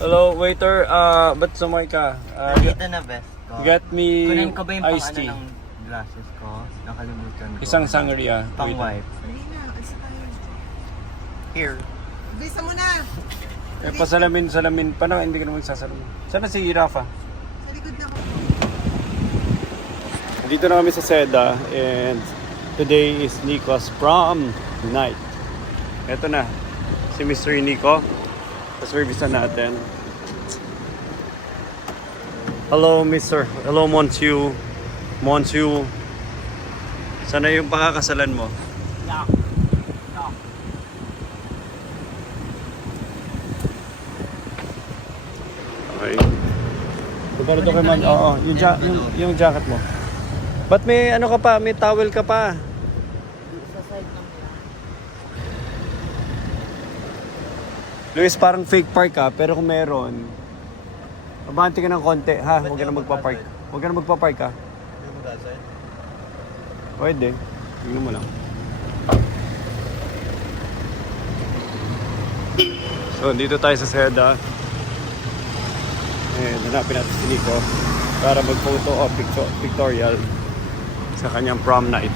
Hello, waiter. Ba't sumay ka? Dito na best ko. Get me Kunin ko ba yung iced pang tea. ng glasses ko? Nakalimutan ko. Isang sangria. Pang Waiter. wipe. Dali na, alsa tayo. Here. Bisa mo na! Eh, pasalamin pa na. Hindi ka naman sasalamin. Sana si Rafa? Sa likod na ako. Dito na kami sa Seda and today is Nico's prom night. Ito na, si Mr. Nico. Pa-service na natin. Hello, Mr. Hello, Monsieur. Monsieur. Sana yung pakakasalan mo? Okay. Pero ito kay man, oo, yung jacket mo. Ba't may ano ka pa? May towel ka pa? Sa side lang. Luis, parang fake park ka, pero kung meron, abante ka ng konti, ha? Huwag ka na magpa-park. Huwag ka na magpa-park, ha? Pwede. Tingnan mo lang. So, dito tayo sa Seda. And hanapin natin si Nico para mag-photo o pictorial sa kanyang prom night.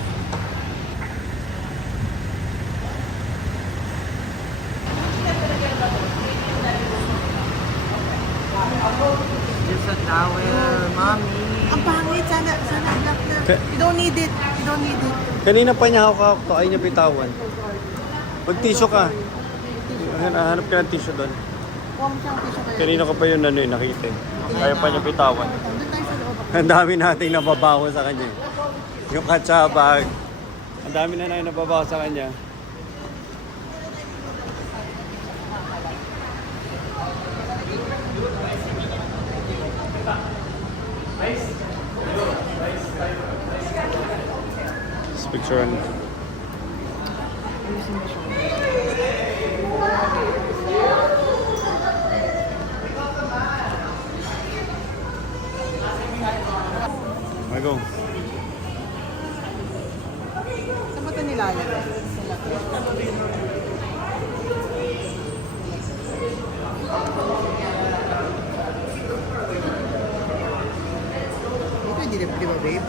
Just a towel, mommy. Ang pangit, sana anak na. You don't need it. You don't need it. Kanina pa niya hawak to, ay niya bitawan. Mag-tissue ka. Hanap ka ng tissue doon. Huwag mo siyang tissue kayo. Kanina ko pa yun nakita eh. Kaya pa niya bitawan. Doon tayo sa loob. Ang dami nating nababago sa kanya. Yung katsabag. Ang dami na natin nababago sa kanya. This picture on. I go. Saan mo ito nilalagay? Sa lapit. Ito hindi di ba, babe?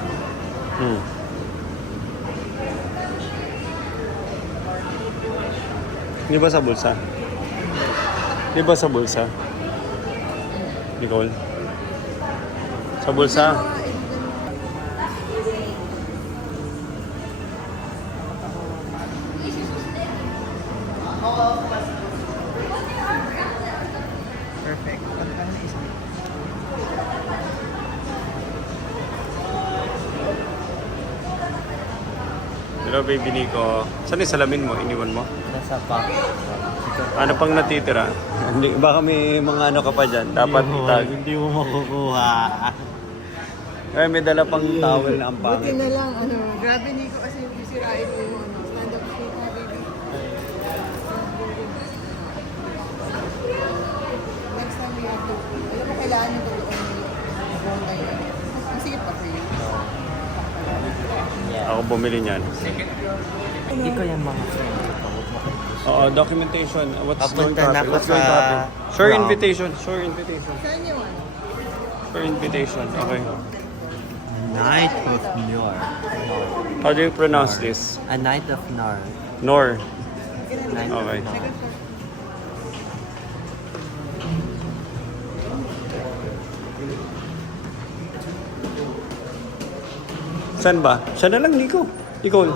Di ba sa bulsa? Di ba sa bulsa? Nicole? Sa bulsa? Perfect. Ano na isa? Hello, baby Nico. Saan yung salamin mo? Iniwan mo? Nasa pack. Ano pang natitira? Hindi, baka may mga ano ka pa dyan. Dapat itag. Hindi mo makukuha. Ay, may dala pang towel na ang Buti pangit. na lang, grabe Nico kasi sisirain mo yung stand-up straight na, baby. Next time we have to, alam mo kailangan yung tulungan yung na yun. Ang sikip pa sa'yo. Ako bumili niyan. Hindi ko yung mga friend ko. Oo, documentation. What's going to Papunta na happen? ako What's going to sa happen? Sure prom. invitation. Sure invitation. Saan yung ano? Sure invitation. Okay. Night of Nor. How do you pronounce this? A night of Nor. Nor. Night Okay. of Nor. Saan ba? Siya na lang, Nico. Nicole.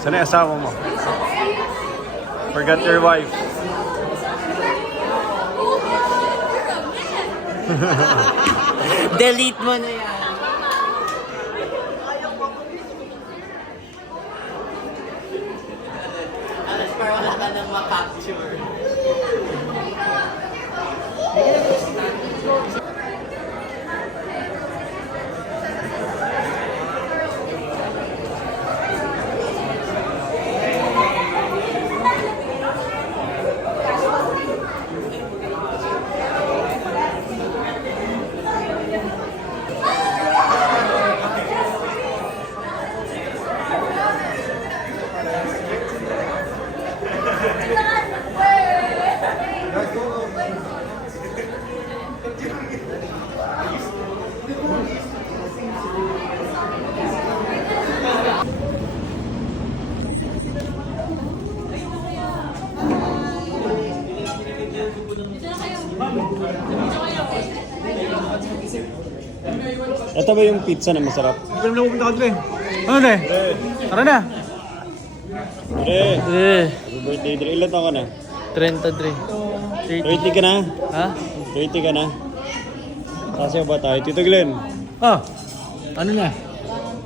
Saan yung asawa mo? Forgot your wife. Delete mo na yan. Alas para wala ka nang makapture. Ito ba yung pizza na masarap? Hindi na pupunta ka, Dre. Ano, Dre? Tara na. Dre, happy birthday, Dre. Ilan taon ka na? 33. 30 ka na? Ha? 30 ka na? Sasayaw ba tayo? Tito Glenn, Ah, ano na?